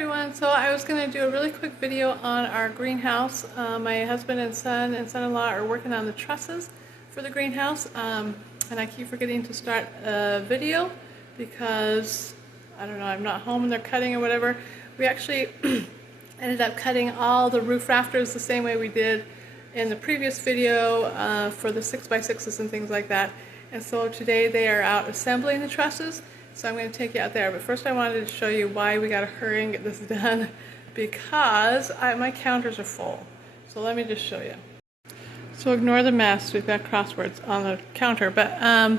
everyone. So I was going to do a really quick video on our greenhouse. My husband and son-in-law are working on the trusses for the greenhouse, and I keep forgetting to start a video because, I don't know, I'm not home and they're cutting or whatever. We actually ended up cutting all the roof rafters the same way we did in the previous video for the 6x6s and things like that. And so today they are out assembling the trusses. So I'm going to take you out there, but first I wanted to show you why we got to hurry and get this done, because my counters are full. So let me just show you. So ignore the mess, we've got crosswords on the counter, but I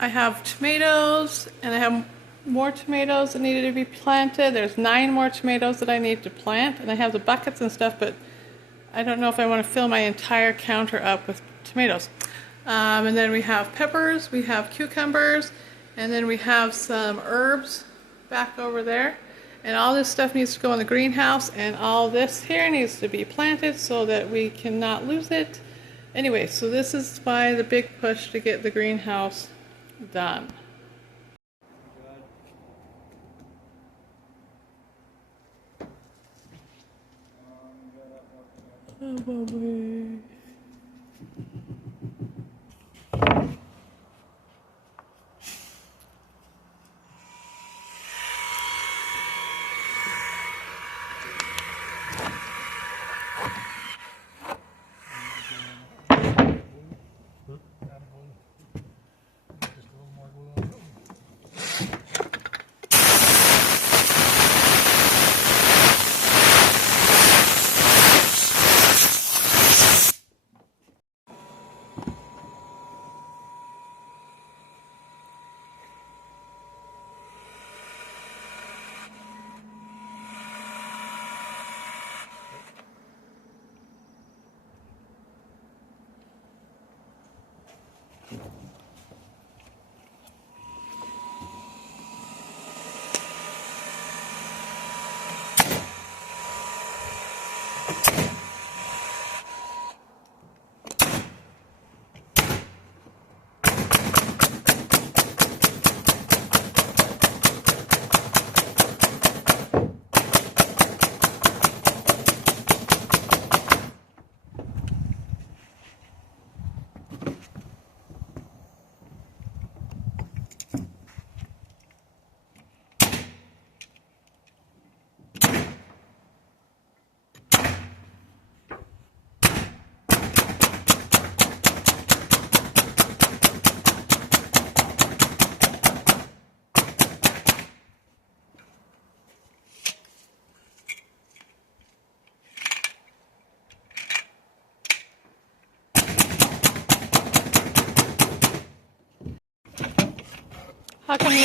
have tomatoes, and I have more tomatoes that needed to be planted. There's 9 more tomatoes that I need to plant, and I have the buckets and stuff, but I don't know if I want to fill my entire counter up with tomatoes. And then we have peppers, we have cucumbers, and then we have some herbs back over there. And all this stuff needs to go in the greenhouse, and all this here needs to be planted so that we cannot lose it. Anyway, so this is why the big push to get the greenhouse done. Oh, boy. How come you...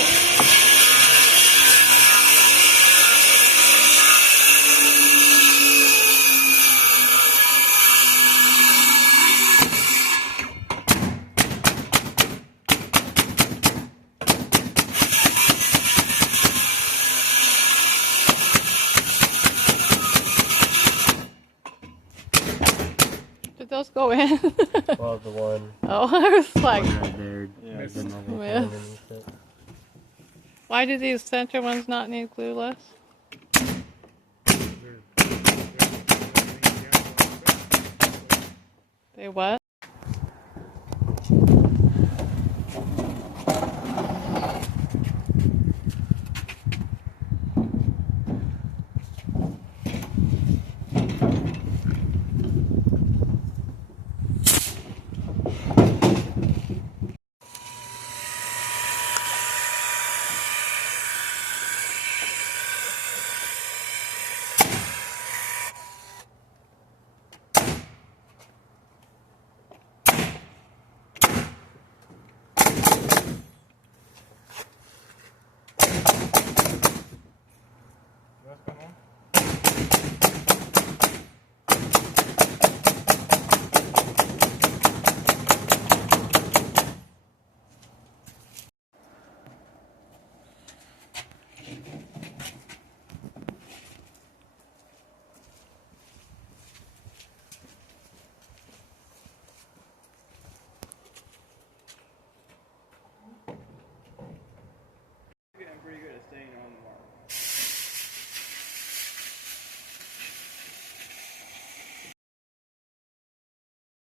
Did those go in? Well, the one. Oh, I was like... Right there. Yeah. Why do these center ones not need glueless? They what?